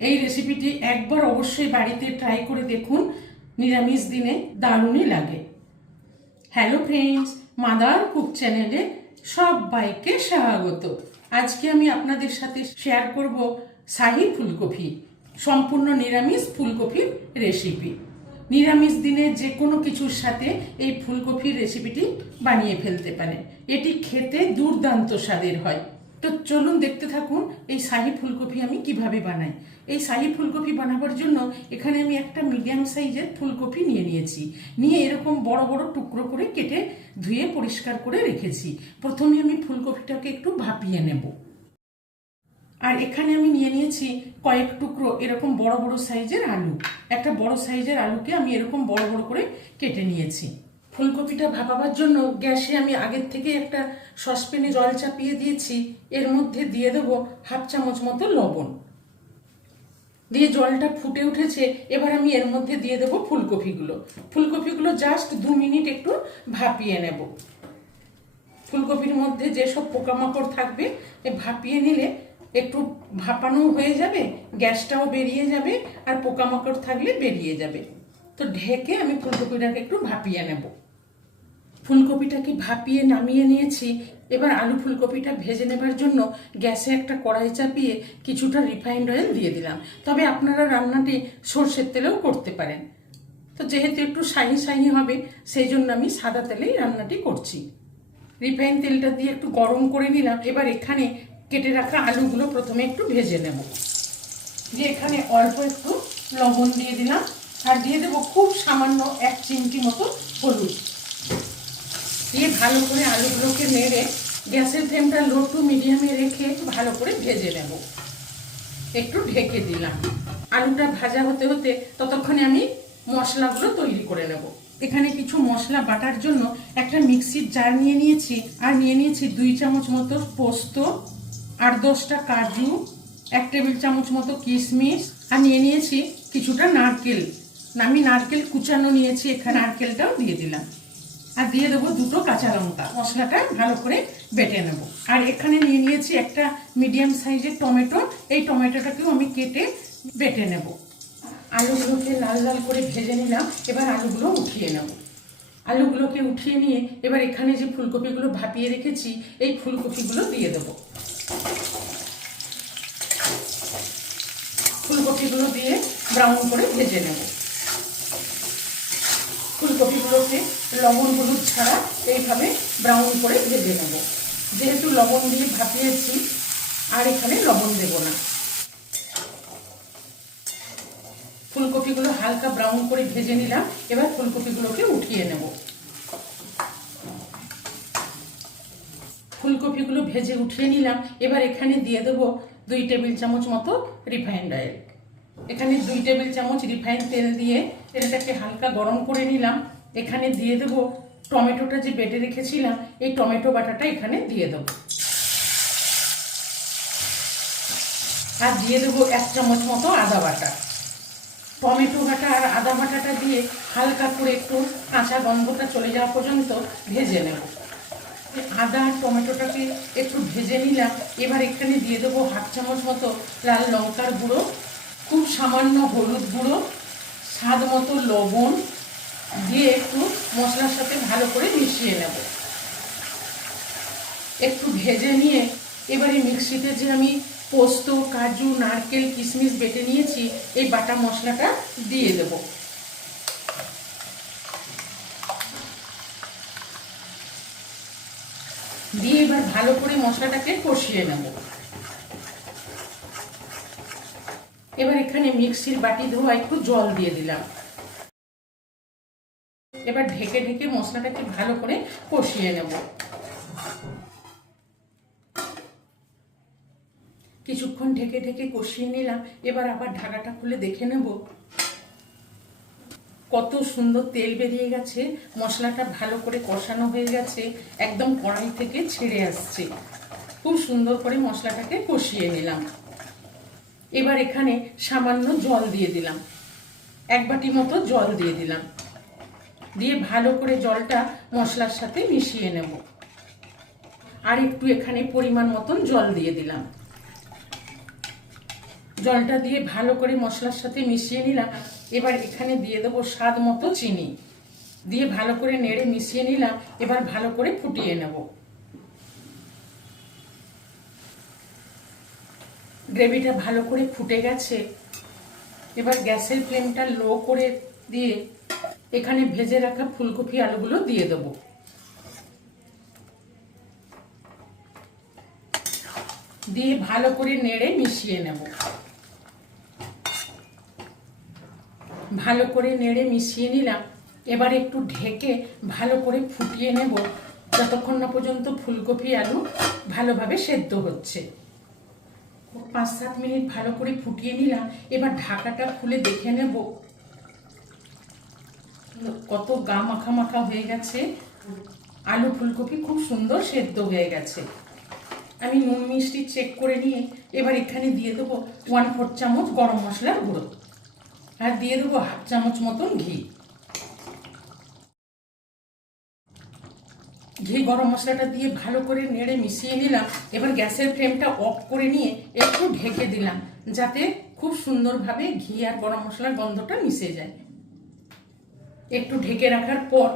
এই রেসিপিটি একবার অবশ্যই বাড়িতে ট্রাই করে দেখুন, নিরামিষ দিনে দারুণই লাগে। হ্যালো ফ্রেন্ডস, মাদার কুক চ্যানেলে সবাইকে স্বাগত। আজকে আমি আপনাদের সাথে শেয়ার করব শাহী ফুলকপি, সম্পূর্ণ নিরামিষ ফুলকপির রেসিপি। নিরামিষ দিনে যে কোনো কিছুর সাথে এই ফুলকপির রেসিপিটি বানিয়ে ফেলতে পারেন। এটি খেতে দুর্দান্ত স্বাদের হয়। তো চলুন দেখতে থাকুন এই শাহী ফুলকপি আমি কিভাবে বানাই। এই শাহী ফুলকপি বানাবার জন্য এখানে আমি একটা মিডিয়াম সাইজের ফুলকপি নিয়েছি। নিয়ে এরকম বড় বড় টুকরো করে কেটে ধুয়ে পরিষ্কার করে রেখেছি। প্রথমে আমি ফুলকপিটাকে একটু ভাপিয়ে নেব। আর এখানে আমি নিয়েছি কয়েক টুকরো এরকম বড় বড় সাইজের আলু। একটা বড় সাইজের আলুকে আমি এরকম বড় বড় করে কেটে নিয়েছি। ফুলকপিটা ভাপাবার জন্য গ্যাসে আমি আগের থেকে একটা সসপ্যানে জল চাপিয়ে দিয়েছি। এর মধ্যে দিয়ে দেবো 1/2 চামচ মতো লবণ। দিয়ে জলটা ফুটে উঠেছে, এবার আমি এর মধ্যে দিয়ে দেবো ফুলকপিগুলো জাস্ট 2 মিনিট একটু ভাপিয়ে নেব। ফুলকপির মধ্যে যেসব পোকামাকড় থাকবে ভাপিয়ে নিলে একটু ভাপানো হয়ে যাবে, গ্যাসটাও বেরিয়ে যাবে, আর পোকামাকড় থাকলে বেরিয়ে যাবে। তো ঢেকে আমি ফুলকপিটাকে একটু ভাপিয়ে নেব। ফুলকপিটাকে ভাপিয়ে নামিয়ে নিয়েছি। এবার আলু ফুলকপিটা ভেজে নেবার জন্য গ্যাসে একটা কড়াই চাপিয়ে কিছুটা রিফাইন্ড অয়েল দিয়ে দিলাম। তবে আপনারা রান্নাটি সর্ষের তেলেও করতে পারেন। তো যেহেতু একটু শাহি হবে, সেই জন্য আমি সাদা তেলেই রান্নাটি করছি। রিফাইন তেলটা দিয়ে একটু গরম করে নিলাম। এবার এখানে কেটে রাখা আলুগুলো প্রথমে একটু ভেজে নেব। দিয়ে এখানে অল্প একটু লবণ দিয়ে দিলাম, আর দিয়ে দেবো খুব সামান্য 1 চিমটি মতো হলুদ। দিয়ে ভালো করে আলুগুলোকে নেড়ে গ্যাসের ফ্লেমটা লো টু মিডিয়ামে রেখে ভালো করে ভেজে নেব। একটু ঢেকে দিলাম। আলুটা ভাজা হতে হতে ততক্ষণে আমি মশলাগুলো তৈরি করে নেব। এখানে কিছু মশলা বাটার জন্য একটা মিক্সির জার নিয়েছি, আর নিয়েছি 2 চামচ মতো পোস্ত, 8-10টা কাজু, 1 টেবিল চামচ মতো কিশমিশ, আর নিয়েছি কিছুটা নারকেল। আমি নারকেল কুচানো নিয়েছি, এখানে নারকেলটাও দিয়ে দিলাম। আর দিয়ে দেবো 2টো কাঁচা লঙ্কা। মশলাটা ভালো করে বেটে নেব। আর এখানে নিয়েছি একটা মিডিয়াম সাইজের টমেটো। এই টমেটোটাকেও আমি কেটে বেটে নেব। আলুগুলোকে লাল লাল করে ভেজে নিলাম। এবার আলুগুলো উঠিয়ে নেব। আলুগুলোকে উঠিয়ে নিয়ে এবার এখানে যে ফুলকপিগুলো ভাপিয়ে রেখেছি, এই ফুলকপিগুলো দিয়ে দেব। ফুলকপিগুলো দিয়ে ব্রাউন করে ভেজে নেব। ফুলকপিগুলোকে লবণ হলুদ ছাড়া এইভাবে ব্রাউন করে ভেজে নেব। যেহেতু লবণ দিয়ে ভাপিয়েছি, আর এখানে লবণ দেব না। ফুলকপিগুলো হালকা ব্রাউন করে ভেজে নিলাম। এবার ফুলকপিগুলোকে উঠিয়ে নেব। ফুলকপিগুলো ভেজে উঠিয়ে নিলাম। এবার এখানে দিয়ে দেবো 2 টেবিল চামচ মতো রিফাইন্ড অয়েল। এখানে 2 টেবিল চামচ রিফাইন্ড তেল দিয়ে তেলটাকে হালকা গরম করে নিলাম। এখানে দিয়ে দেবো টমেটোটা যে বেটে রেখেছিলাম, এই টমেটো বাটাটা এখানে দিয়ে দেবো। আর দিয়ে দেবো 1 চামচ মতো আদা বাটা। টমেটো বাটা আর আদা বাটাটা দিয়ে হালকা করে একটু কাঁচা গন্ধটা চলে যাওয়া পর্যন্ত ভেজে নেব। আদা আর টমেটোটাকে একটু ভেজে নিলাম। এবার এখানে দিয়ে দেবো 1/2 চামচ মতো লাল লঙ্কার গুঁড়ো, খুব সামান্য হলুদ গুঁড়ো, স্বাদ মতো লবণ দিয়ে একটু মশলার সাথে ভালো করে মিশিয়ে নেব। একটু ভেজে নিয়ে এবারে মিক্সিতে যে আমি পোস্ত, কাজু, নারকেল, কিশমিশ বেটে নিয়েছি, এই বাটা মশলাটা দিয়ে দেব। দিয়ে এবার ভালো করে মশলাটাকে কষিয়ে নেব। এবার এখানে মিক্সির বাটি ধোয়া একটু জল দিয়ে দিলাম। এবার ঢেকে ঢেকে মশলাটাকে ভালো করে কষিয়ে নেব। কিছুক্ষণ ঢেকে ঢেকে কষিয়ে নিলাম। এবার আবার ঢাকাটা খুলে দেখে নেব। কত সুন্দর তেল বেরিয়ে গেছে, মশলাটা ভালো করে কষানো হয়ে গেছে, একদম কড়াই থেকে ছেড়ে আসছে। খুব সুন্দর করে মশলাটাকে কষিয়ে নিলাম। এবার এখানে সামান্য জল দিয়ে দিলাম, 1 বাটি মতো জল দিয়ে দিলাম। দিয়ে ভালো করে জলটা মশলার সাথে মিশিয়ে নেব। আর একটু এখানে পরিমাণ মতন জল দিয়ে দিলাম। জলটা দিয়ে ভালো করে মশলার সাথে মিশিয়ে নিলাম। এবার এখানে দিয়ে দেবো স্বাদ মতো চিনি, দিয়ে ভালো করে নেড়ে মিশিয়ে নিলাম। এবার ভালো করে ফুটিয়ে নেব। গ্রেভিটা ভালো করে ফুটে গেছে। এবার গ্যাসের ফ্লেমটা লো করে দিয়ে এখানে ভেজে রাখা ফুলকপি আলুগুলো দিয়ে দেবো। দিয়ে ভালো করে নেড়ে মিশিয়ে নেব। ভালো করে নেড়ে মিশিয়ে নিলাম। এবার একটু ঢেকে ভালো করে ফুটিয়ে নেব, যতক্ষণ না পর্যন্ত ফুলকপি আলু ভালোভাবে সেদ্ধ হচ্ছে। 5-7 মিনিট ভালো করে ফুটিয়ে নিলাম। এবার ঢাকাটা খুলে দেখে নেব কত গা মাখা মাখা হয়ে গেছে। আলু ফুলকপি খুব সুন্দর সেদ্ধ হয়ে গেছে। আমি নুন মিষ্টি চেক করে নিয়ে এবার এখানে দিয়ে দেবো 1/4 চামচ গরম মশলার গুঁড়ো, আর দিয়ে দেবো 1/2 চামচ মতন ঘি। গরম মশলাটা দিয়ে ভালো করে নেড়ে মিশিয়ে নিলাম। এবার গ্যাসের ফ্লেমটা অফ করে নিয়ে একটু ঢেকে দিলাম, যাতে খুব সুন্দরভাবে ঘি আর গরম মশলার গন্ধটা মিশে যায়। একটু ঢেকে রাখার পর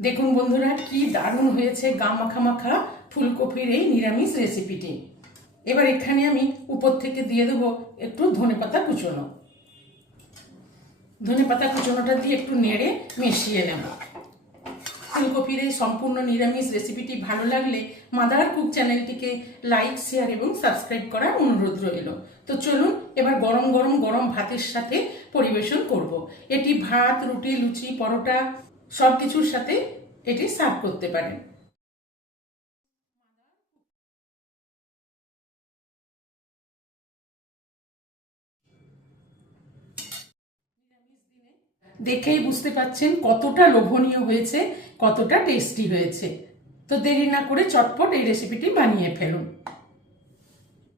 দেখুন বন্ধুরা, কি দারুণ হয়েছে গা মাখা মাখা ফুলকপির এই নিরামিষ রেসিপিটি। এবার এখানে আমি উপর থেকে দিয়ে দেবো একটু ধনেপাতা কুচনো। ধনেপাতা কুচনোটা দিয়ে একটু নেড়ে মিশিয়ে নেব। ফুলকপির এই সম্পূর্ণ নিরামিষ রেসিপিটি ভালো লাগলে মাদার কুক চ্যানেলটিকে লাইক, শেয়ার এবং সাবস্ক্রাইব করার অনুরোধ রইল। তো চলুন এবার গরম গরম গরম ভাতের সাথে পরিবেশন করব। এটি ভাত, রুটি, লুচি, পরোটা সব কিছুর সাথে এটি সার্ভ করতে পারেন। দেখেই বুঝতে পাচ্ছেন কতটা লোভনীয় হয়েছে, কতটা টেস্টি হয়েছে। তো দেরি না করে চটপট এই রেসিপিটি বানিয়ে ফেলুন।